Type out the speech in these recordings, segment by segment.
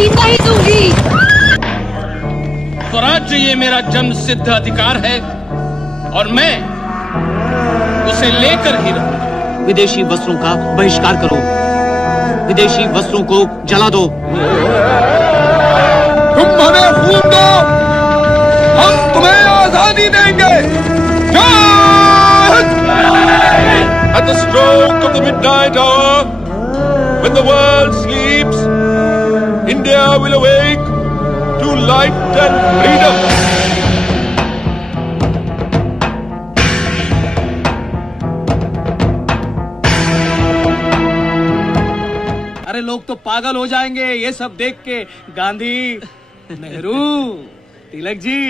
आजादी नहीं दूंगी। स्वराज्य ये मेरा जन्म सिद्ध अधिकार है और मैं उसे लेकर ही रहूंगा। विदेशी वस्त्रों का बहिष्कार करो, विदेशी वस्त्रों को जला दो। तुम हमें खून दो, हम तुम्हें आजादी देंगे। At the stroke of the midnight hour, when the world sleeps, India will awake to light and freedom. अरे लोग तो पागल हो जाएंगे ये सब देख के। गांधी, नेहरू, तिलक जी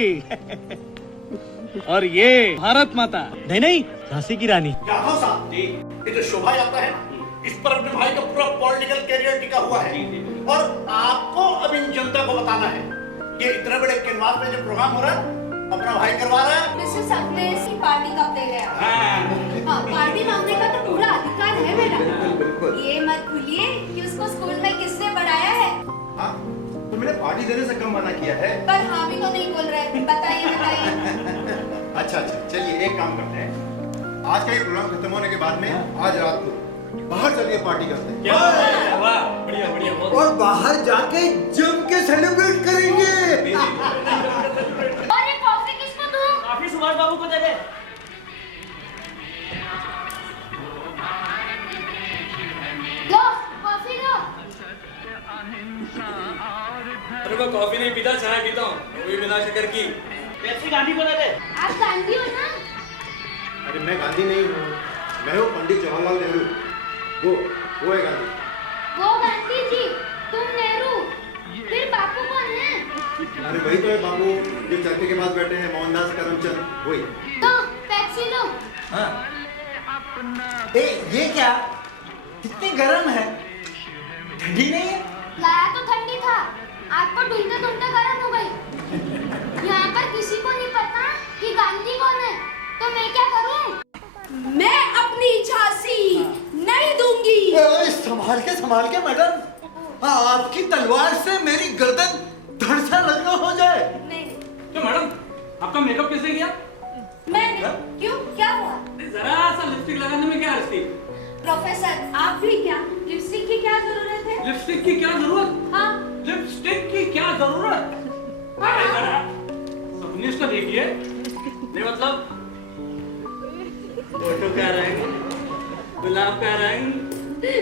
और ये भारत माता। नहीं, झांसी की रानी। यादव साहब, ये जो शोभा यात्रा है इस पर अपने भाई का पूरा पॉलिटिकल कैरियर टिका हुआ है और आपको अब इन जनता को बताना है कि इतने बड़े कैनवास में जो प्रोग्राम हो रहा है अपना भाई करवा रहा है। मिसेस अखिलेश की पार्टी कब दे गया? हाँ, पार्टी मांगने का तो पूरा अधिकार है मेरा। ये मत भूलिए कि उसको स्कूल में किसने पढ़ाया है। हाँ, तो मैंने पार्टी देने से कम मना किया है। पर हाँ भी तो नहीं बोल रहे। बताइए। अच्छा, चलिए एक काम करते हैं, आज का ये प्रोग्राम खत्म होने के बाद में आज रात को बाहर चलिए पार्टी करते हैं। बढ़िया। और बाहर जाके जम के सेलिब्रेट करेंगे। और ये कॉफी किसको दूं? कॉफी सुभाष बाबू को दे दे। लो, कॉफी लो। अरे मैं कॉफी नहीं पीता, चाय पीता हूँ, वो भी बिना शक्कर की। पेप्सी गांधी को दे दे। आप गांधी हो ना? अरे मैं गांधी नहीं हूँ, मैं हूँ पंडित जवाहरलाल नेहरू। वो है गांधी। वो गांधी जी, तुम नेहरू, फिर बापू कौन है? अरे वही तो है बापू, जो चरखे के पास बैठे हैं, मोहनदास करमचंद, वही। तो पेप्सी लो। हाँ। ये क्या? कितनी गर्म है? ठंडी नहीं है? लाया तो ठंडी था, आज तो ढूंढते गर्म हो गई। यहाँ पर किसी को नहीं पता कि गांधी कौन है, तो मैं क्या करूँ? मैं अपनी झांसी नहीं दूंगी। संभाल के मैडम, आपकी तलवार से मेरी गर्दन धड़ से लगना हो जाए। नहीं। क्यों मैडम, आपका मेकअप किसने किया? मैंने। क्यों, क्या हुआ? जरा सा लिपस्टिक लगाने में क्या हर्ज थी? प्रोफेसर, आप भी क्या? लिपस्टिक की क्या जरूरत है? लिपस्टिक की क्या जरूरत? हाँ। लिपस्टिक की क्या जरूरत? हाँ। जरा सपने को देखिए, ये मतलब फोटो का रंग, गुलाब का रंग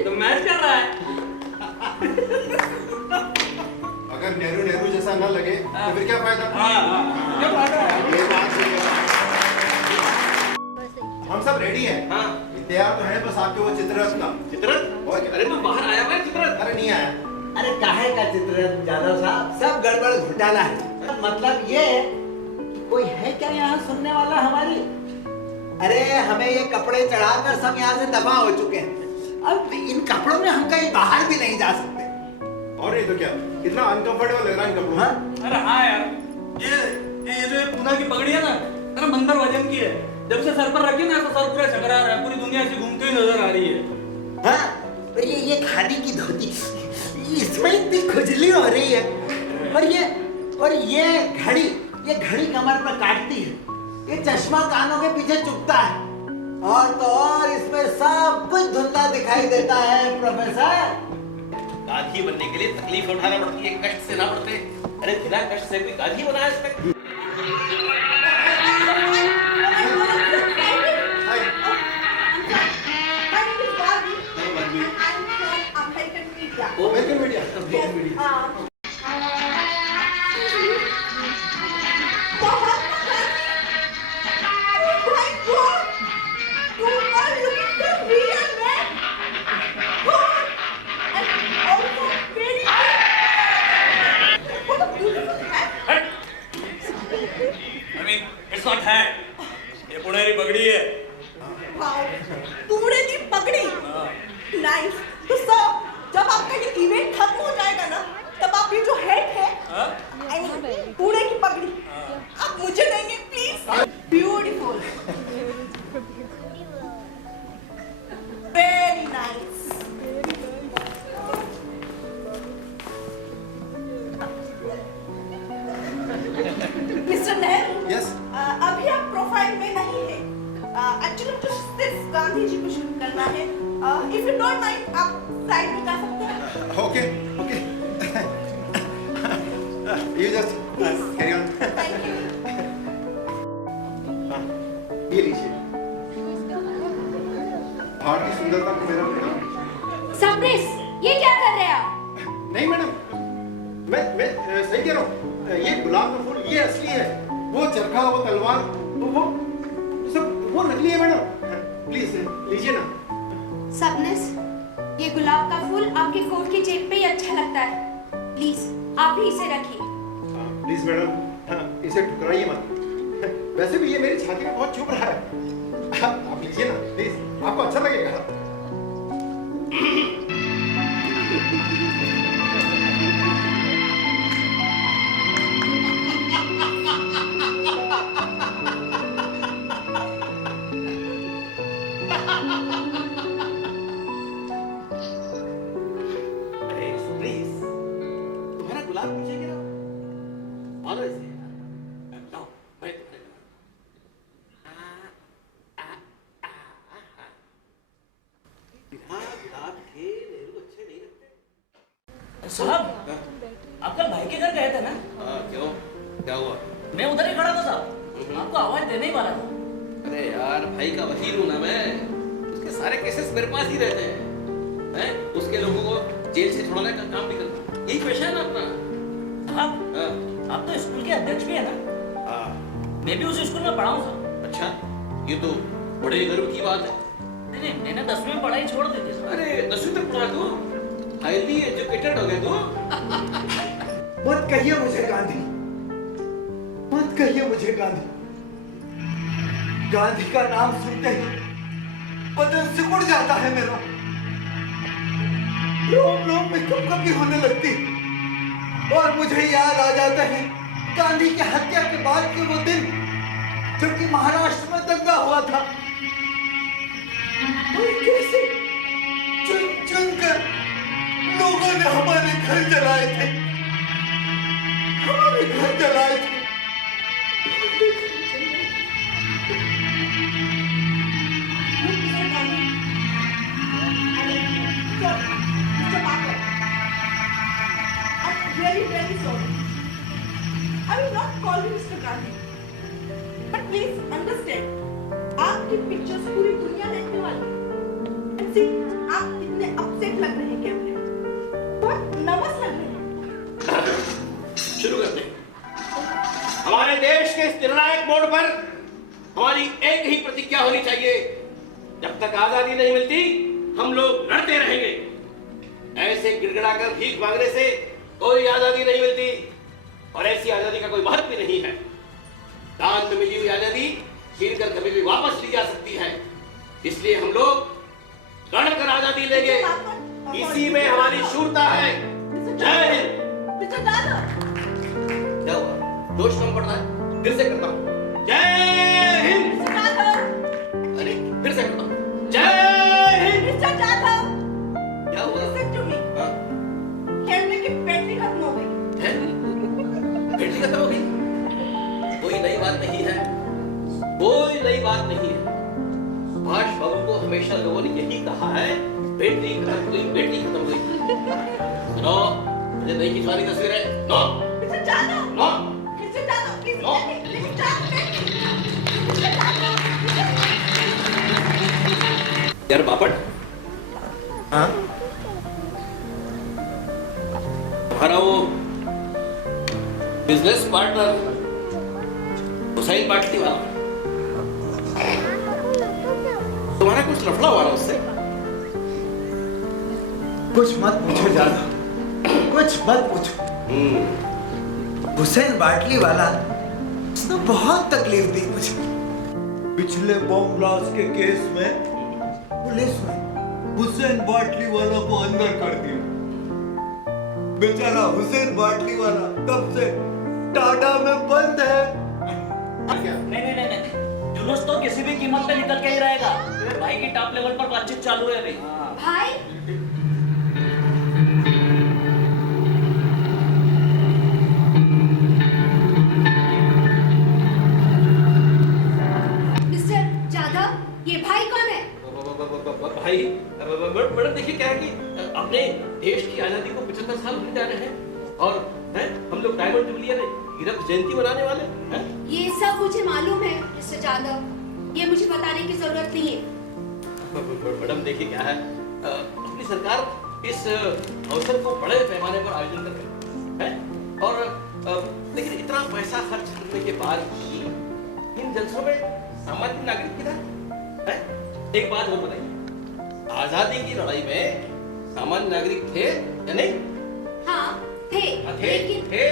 तो मैच कर रहा है। अगर नेहरू जैसा न लगे तो फिर क्या फायदा? क्या फायदा है? ये बात सही है। हम सब रेडी हैं। हाँ। तैयार तो है, बस आपके वो चित्ररथ का। चित्ररथ? अरे मैं बाहर आया हुआ चित्ररथ। अरे नहीं आया। अरे काहे का चित्ररथ यादव साहब, सब गड़बड़ घोटाला है। मतलब ये कोई है क्या यहाँ सुनने वाला हमारी? अरे हमें ये कपड़े चढ़ाकर सब यहाँ से दफा हो चुके हैं। अब इन कपड़ों में हम कहीं बाहर भी नहीं जा सकते। और नहीं तो क्या, कितना अनकंफर्टेबल लग रहा है इन कपड़ों में। अरे हाँ यार, ये जो पूना की पगड़ी है ना, अरे मंदर वजन की है। जब से सर पर रखी ना तो सर पूरा चकरा रहा है, पूरी दुनिया से घूमते हुए नजर आ रही है। हाँ, तो ये खादी की धोती, इसमें इतनी खुजली हो रही है। और ये घड़ी कमर पर काटती है, ये चश्मा कानों के पीछे चुभता है, और तो और इसमें सब कुछ धुंधला दिखाई देता है। प्रोफेसर, गाधी बनने के लिए तकलीफ उठाना पड़ती है, कष्ट सहना पड़ते हैं। अरे बिना कष्ट से कोई गाधी बना आज तक? American media. ये पुणेरी पगड़ी है। पुणेरी पगड़ी? नाइस। तो सर, जब आपका ये इवेंट खत्म हो जाएगा ना, तब आप गांधी जी को शूट करना है। इफ यू डोंट माइंड आप साइड में जा सकते हैं। Okay okay you just carry on. Thank you. ये लीजिए हार्ट की सुंदरता को मेरा प्रणाम। सबरिस, ये क्या कर रहे हैं आप? नहीं मैडम, मैं सही कह रहा हूँ। ये गुलाब का फूल ये असली है, वो चरखा वो तलवार वो सब वो नकली है मैडम। प्लीज लीजिए ना। सबनिस, ये गुलाब का फूल आपके कोट की जेब पे ही अच्छा लगता है। प्लीज आप ही इसे रखिए। प्लीज मैडम इसे ठुकराइए मत। वैसे भी ये मेरी छाती में बहुत चुभ रहा है। आप लीजिए ना प्लीज, आपको अच्छा लगेगा। तुम्हारा गुलाब पीछे गिरा मानो इसे। लाओ, मैं तुम्हारे गुलाब के नेहरू अच्छे नहीं लगते। साहब, आप कल भाई के घर गए थे ना? क्यों, क्या हुआ? मैं उधर ही खड़ा था साहब, आपको आवाज देने ही वाला था। अरे यार, भाई का वकील हूं ना मैं, उसके सारे केसेस मेरे पास ही रहते हैं। उसके लोगों को जेल से छुड़ाने का काम भी करता हूं। यही पेशा है ना अपना। साहब, आप तो स्कूल के अध्यक्ष भी है ना? मैं भी उस स्कूल में पढ़ा हूँ साहब। अच्छा, ये तो बड़े गर्व की बात है। नहीं, मैंने 10वीं में पढ़ाई छोड़ दी थी साहब। अरे 10वीं तक पढ़ा तू, हाईली एजुकेटेड हो गया तू। मत कहिए मुझे गांधी, मत कहिए मुझे गांधी। गांधी का नाम सुनते ही बदन सिकुड़ जाता है मेरा। रोम रोम में कपकपी होने लगती और मुझे याद आ जाता है गांधी की हत्या के बाद के वो दिन जबकि महाराष्ट्र में दंगा हुआ था। और कैसे चुन चुन कर लोगों ने हमारे घर जलाए थे, हमारे घर जलाए थे। Mr. Parker, I'm really, really sorry. I will not call you Mr. Gandhi. But please understand, आपकी पिक्चर्स पूरी दुनिया देखने वाली है। And see, आप इतने अपसेट लग रहे हैं कैमरे में, बहुत नर्वस लग रहे हैं। शुरू करते हैं। हमारे देश के इस निर्णायक मोड़ पर हमारी एक ही प्रतिज्ञा होनी चाहिए, जब तक आजादी नहीं मिलती हम लोग लड़ते रहेंगे। ऐसे गिड़गिड़ाकर भीख मांगने से कोई आजादी नहीं मिलती और ऐसी आजादी का कोई महत्व भी नहीं है। दान में मिली हुई आजादी छीनकर कभी भी वापस ली जा सकती है, इसलिए हम लोग लड़कर आजादी लेंगे। इसी में हमारी शूरता है। जय हिंद। Mr. Dada, क्या हुआ, जोश कम पड़ रहा है? फिर से करता हूँ, जय हिंद। Mr. Dada, अरे फिर से करता हूँ, जय हिंद। Mr. Dada, क्या हुआ? listen to me. हाँ? कैमरे की बैटरी खत्म हो गई। हैं? बैटरी खत्म हो गई? कोई नई बात नहीं है, कोई नई बात नहीं है। सुभाष बाबू को हमेशा लोगों ने यही कहा है, बैटरी खत्म हो गई, बैटरी खत्म हो गई। सुनो, मुझे नहीं खिंचवानी तस्वीर है। No, Mr. Dada, no, Mr. Dada, please No. let me start. Mr. Dada, यार बापट, हाँ? तुम्हारा वो बिजनेस पार्टनर हुसैन बाटली वाला, तुम्हारा कुछ लफड़ा हुआ ना उससे? कुछ मत पूछो ज्यादा, कुछ मत पूछो। हुसैन बाटली वाला उसने बहुत तकलीफ दी मुझे। पिछले बॉम्ब ब्लास्ट के केस में पुलिस ने हुसैन बाटली वाला को अंदर कर दिया। बेचारा हुसैन बाटली वाला तब से टाटा में बंद है। नहीं, जुलूस तो किसी भी कीमत पे निकल के ही रहेगा। भाई की टॉप लेवल पर बातचीत चालू है अभी। भाई, मिस्टर जाधव, ये भाई कौन है? अपने देश की आजादी को 75 साल होने जा रहे हैं और हम लोग डायमंड जुबली हीरक जयंती मनाने वाले हैं। ये सब मुझे मालूम है मिस्टर जाधव, ये मुझे बताने की जरूरत नहीं है। मैडम देखिए क्या है, अपनी सरकार इस अवसर को बड़े पैमाने पर आयोजन कर रही है और लेकिन इतना पैसा खर्च करने के बाद भी इन जलसों में सामान्य नागरिक किधर है? एक बात और बताइए, आजादी की लड़ाई में सामान्य नागरिक थे या नहीं? हाँ थे, लेकिन थे।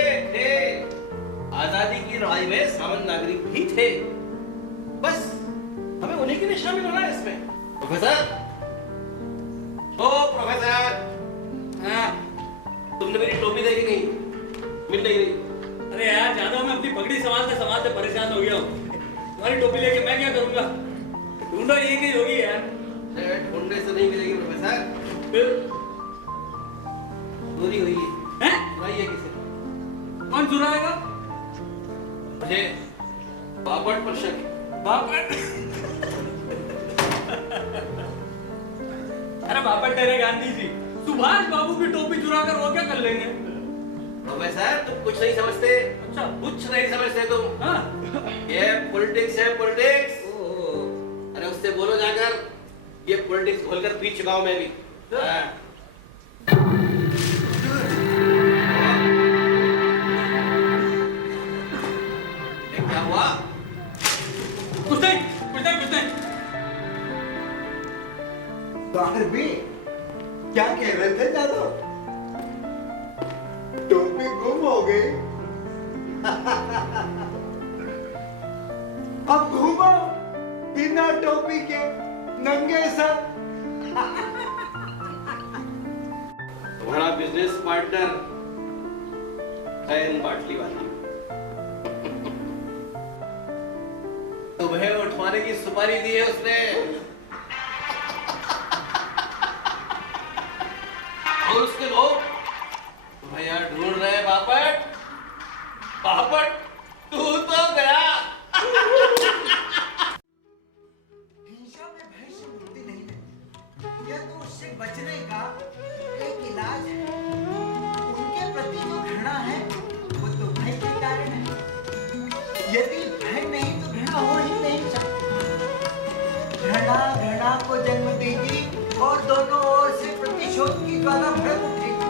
आजादी की लड़ाई में सामान्य नागरिक भी थे, बस हमें उन्हीं के लिए शामिल होना है इसमें। प्रोफेसर, ओ प्रोफेसर, तुमने मेरी टोपी देखी नहीं, मिल नहीं रही। अरे यार जादव, मैं अपनी पगड़ी संभालते परेशान हो गया हूँ। तुम्हारी टोपी लेके मैं क्या करूंगा? ढूंढो, ये कहीं होगी यार। ढूंढने से नहीं मिलेगी प्रोफेसर, फिर चोरी हुई है। चुराई है किसी? कौन चुराएगा? मुझे बापट पर शक है। बापट? अरे बापट तेरे गांधी जी, सुभाष बाबू की टोपी चुरा कर वो क्या कर लेंगे? प्रोफेसर तुम कुछ नहीं समझते। अच्छा, कुछ नहीं समझते तुम। हाँ? ये पॉलिटिक्स है, पॉलिटिक्स। अरे उससे बोलो जाकर, ये पॉलिटिक्स खोलकर पी चुका हूं मैं भी। क्या हुआ? कुछ नहीं। भी क्या कह रहे थे जादव? टोपी गुम हो गई। अब घूमो बिना टोपी के, नंगे सर। तुम्हारा बिजनेस पार्टनर है इन बाटली वाला। तुम्हें उठवाने की सुपारी दी है उसने, और उसके लोग तुम्हें यहाँ ढूंढ रहे हैं। बापट, बापट तू तो गया। हिंसा में भय से मुक्ति नहीं है, यह तो उससे बचने का एक इलाज है। उनके प्रति जो घृणा है वो तो भय के कारण है। यदि भय नहीं तो घृणा हो ही नहीं सकती। घृणा को जन्म देगी और दोनों ओर से प्रतिशोध की ज्वाला भड़क उठेगी।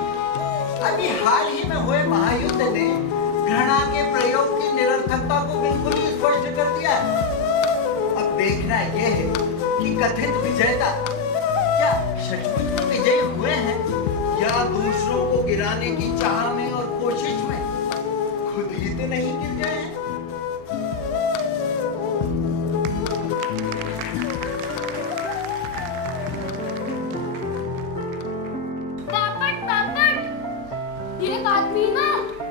अभी हाल ही में हुए महायुद्ध ने घृणा के प्रयोग की निरर्थकता को बिल्कुल ही स्पष्ट कर दिया है। अब देखना यह है कि कथित विजेता क्या सचमुच में विजयी हुए हैं या दूसरों को गिराने की चाह में और कोशिश में खुद ही तो नहीं गिर गए हैं। एक आदमी ना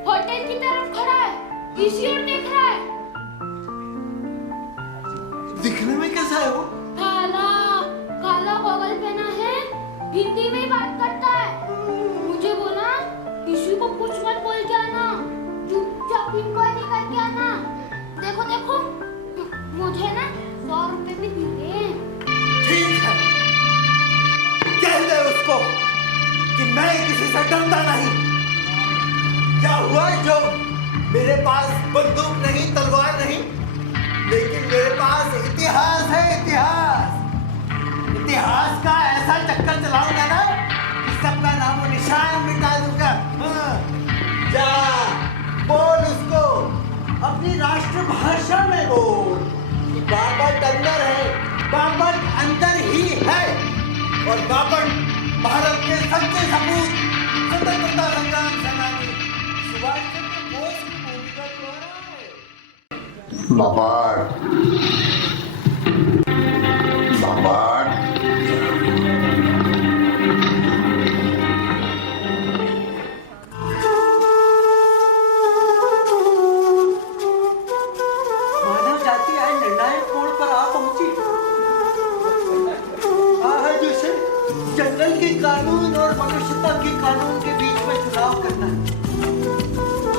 होटल की तरफ खड़ा है, इसी ओर देख रहा है। दिखने में कैसा है वो? काला गॉगल पहना है, हिंदी में बात करता है। मुझे बोला किसी को कुछ मत बोल के आना, चुपचाप इनको निकल के आना। देखो मुझे ना 100 रुपए भी दिए। ठीक है, कह दे उसको कि मैं किसी से डरता नहीं। क्या हुआ जो मेरे पास बंदूक नहीं, तलवार नहीं, लेकिन मेरे पास इतिहास है। इतिहास का ऐसा चक्कर चलाऊंगा ना कि सबका नामो निशान मिटा दूंगा। जा बोल उसको, अपनी राष्ट्रभाषा में बोल कि बापट अंदर है, बापट अंदर ही है और बापट भारत के सच्चे सपूत, स्वतंत्रता संग्राम सेनानी सुभाष चंद्र बोस की भूमिका निभा रहा है। बापट, मानव जाति आज निर्णायक मोड़ पर आ पहुंची। आज उसे जंगल के कानून और मनुष्यता के कानून के बीच में चुनाव करना है।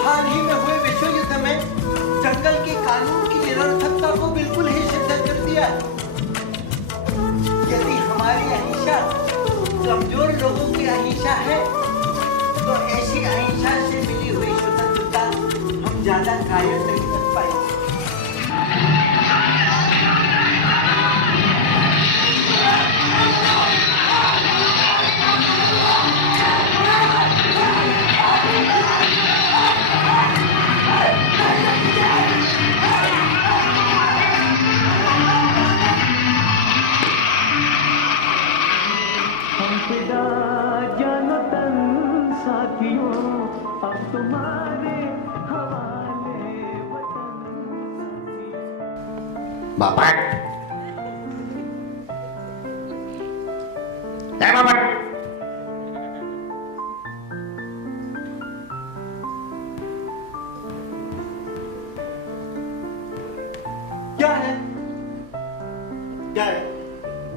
हाल ही में हुए विश्व युद्ध में जंगल के कानून की निरर्थकता को बिल्कुल ही सिद्ध कर दिया है। अहिंसा है, तो ऐसी अहिंसा से मिली हुई स्वतंत्रता हम ज्यादा कायम नहीं कर पाए। बापट, क्या बापट? क्या है? क्या है?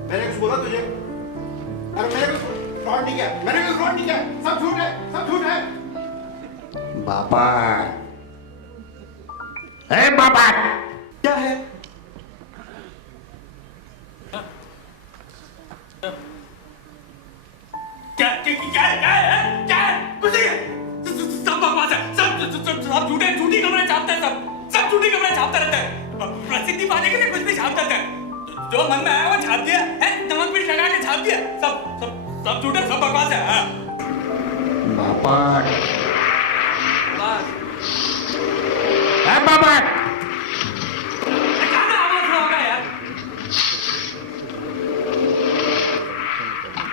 मैंने कुछ बोला तुझे? अरे मैंने कुछ फ्रॉड नहीं किया, मैंने कुछ फ्रॉड नहीं किया, सब झूठ है, सब झूठ है। बापट, ए बापट, क्या है? सब बकवास है, सब झूठे झूठी खबरें छापते हैं, सब झूठी खबरें छापते रहते हैं, प्रसिद्धि पाने के लिए कुछ भी छाप देते हैं, जो मन में आया वो छाप दिया है, नमक मिर्च लगा के छाप दिया, सब झूठे, सब बकवास है। हाँ। बापट, ए बापट,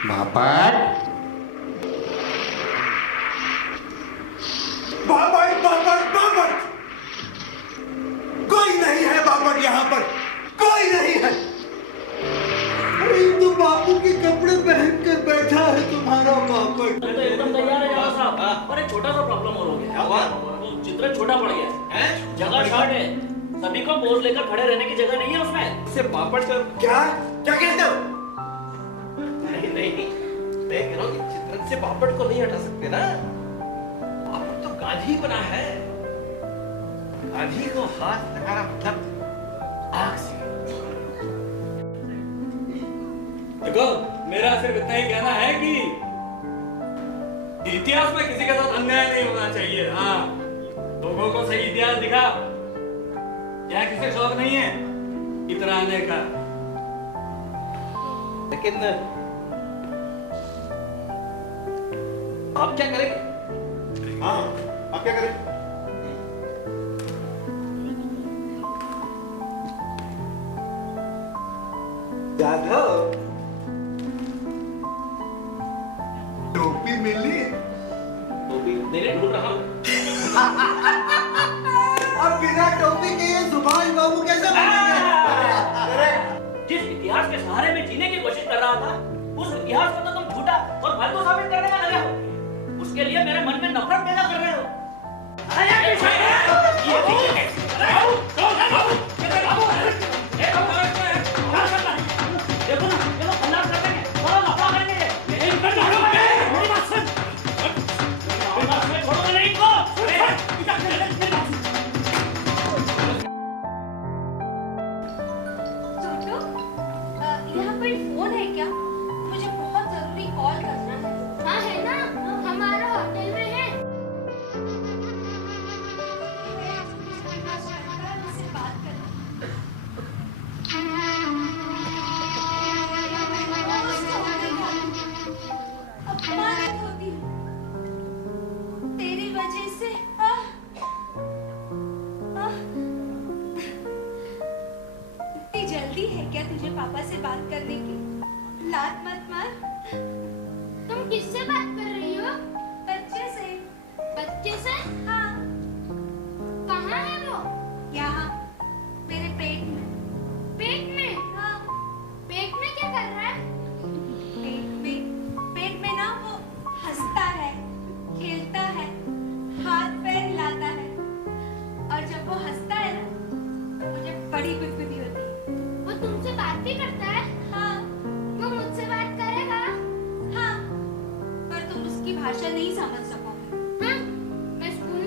बापट, बापट, बापट, बापट, कोई नहीं है बापट, यहाँ पर कोई नहीं है। अरे तो बापू के कपड़े पहन कर बैठा है तुम्हारा बापट। मैं तो एकदम तैयार है जवाब साहब, और एक छोटा सा प्रॉब्लम और हो गया। वो चित्र छोटा पड़ गया है, जगह शॉर्ट है, सभी को पोज लेकर खड़े रहने की जगह नहीं है उसमें। से बापट का क्या क्या कहते हो? नहीं नहीं, मैं कह रहा हूँ कि चित्रण से बापट को नहीं हटा सकते ना। बापट तो गांधी बना है, गांधी को हाथ लगाना मतलब आग से। देखो, मेरा सिर्फ इतना ही कहना है कि इतिहास में किसी के साथ अन्याय नहीं होना चाहिए। हाँ, लोगों को सही इतिहास दिखा, यहाँ किसी शौक नहीं है इतना आने का। लेकिन आप क्या करेंगे? हाँ, आप क्या करें? जाधव, टोपी मिली? टोपी मेरे ढूंढ रहा हूँ। अब बिना टोपी के ये सुभाष बाबू कैसे बनेंगे? जिस इतिहास के सहारे में जीने की कोशिश कर रहा था, उस इतिहास को तो तुम झूठा और फालतू साबित करने में लगे हो। उसके लिए मेरे मन में नफरत पैदा कर रहे हो। देखो ना, ये लोग खिलाफ कर देंगे, थोड़ा लफड़ा करेंगे। मेरी बात सुन, छोड़ोगे नहीं इनको। छोटू, यहाँ पर फोन है क्या? मुझे बहुत जरूरी कॉल करना है। हाँ है ना, हमारा होटल में है। से बात अपमानित होती हूँ तेरी वजह से। इतनी जल्दी है क्या तुझे पापा से बात करने की? लात मत मार। तुम किससे बात कर रही हो? बच्चे से। बच्चे से? हाँ। कहाँ है वो? यहाँ, मेरे पेट में। पेट में? हाँ। पेट में क्या कर रहा है? पेट में ना वो हंसता है, खेलता है, हाथ पैर हिलाता है, और जब वो हंसता है ना, तो मुझे बड़ी गुदगुदी होती है। वो तुमसे बात भी करता है? हाँ। वो मुझसे बात करेगा? हाँ। पर तुम उसकी भाषा नहीं समझ सकोगे। हाँ? मैं स्कूल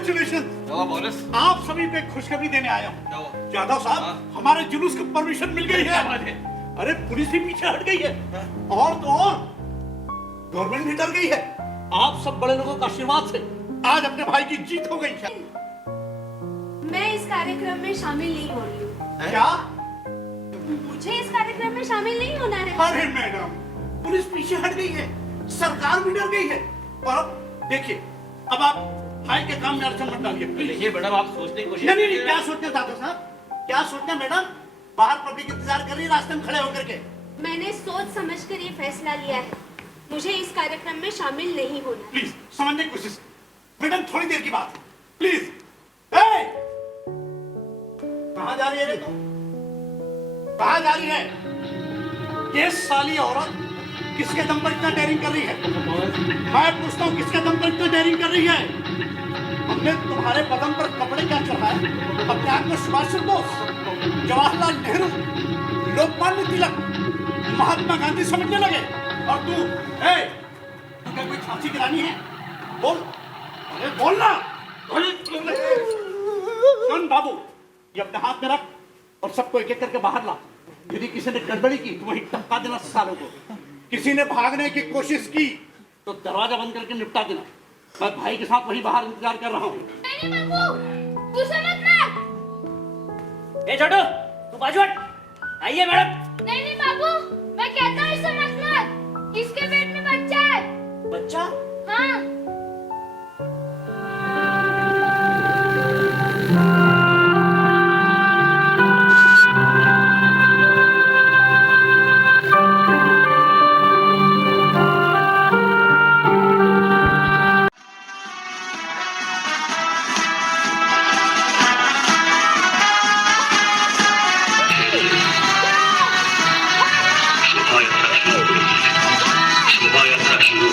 कॉन्ग्रेचुलेशन। आप सभी को एक खुशखबरी देने आया हूँ। यादव साहब, हमारे जुलूस को परमिशन मिल गई है। अरे पुलिस भी पीछे हट गई है, और तो और गवर्नमेंट भी डर गई है। आप सब बड़े लोगों का आशीर्वाद से आज अपने भाई की जीत हो गई है। मैं इस कार्यक्रम में शामिल नहीं हो रही हूँ। क्या? मुझे इस कार्यक्रम में शामिल नहीं होना है। अरे मैडम, पुलिस पीछे हट गई है, सरकार भी डर गई है, और अब देखिए, अब आप भाई के काम में अड़चन मत डालिए। देखिए मैडम, आप सोचने की कोशिश नहीं नहीं, क्या सोचते दादा साहब, क्या सोचते मैडम? बाहर पब्लिक इंतजार कर रही है रास्ते में खड़े होकर के। मैंने सोच समझकर ये फैसला लिया है, मुझे इस कार्यक्रम में शामिल नहीं होना। प्लीज समझने की कोशिश, मैडम थोड़ी देर की बात, प्लीज। कहाँ जा रही है रे तुम? कहाँ जा रही है? ये साली औरत किसके दम पर इतना डेयरिंग कर रही है? मैं पूछता हूँ, किसके दम पर इतना डेयरिंग कर रही है? हमने तुम्हारे बदन पर कपड़े क्या चढ़ाए? अपने आप को सुभाष चंद्र बोस, जवाहरलाल नेहरू, लोकमान्य तिलक, महात्मा गांधी समझने लगे, और तू क्या कोई झांसी की रानी है? बोल, अरे बोलना। सुन बाबू, ये अपने हाथ में रख और सबको एक एक करके बाहर ला। यदि किसी ने गड़बड़ी की तो वही टपका देना सालों को। किसी ने भागने की कोशिश की तो दरवाजा बंद करके निपटा देना। मैं भाई के साथ वही बाहर इंतजार कर रहा हूँ। नहीं बाबू, गुस्सा मत मार। ए छोटू, तू बाजू हट। आइए मैडम। नहीं बाबू, मैं कहता हूँ इसे मत मार, इसके पेट में बच्चा है। बच्चा? हाँ। शोभायात्रा शुरू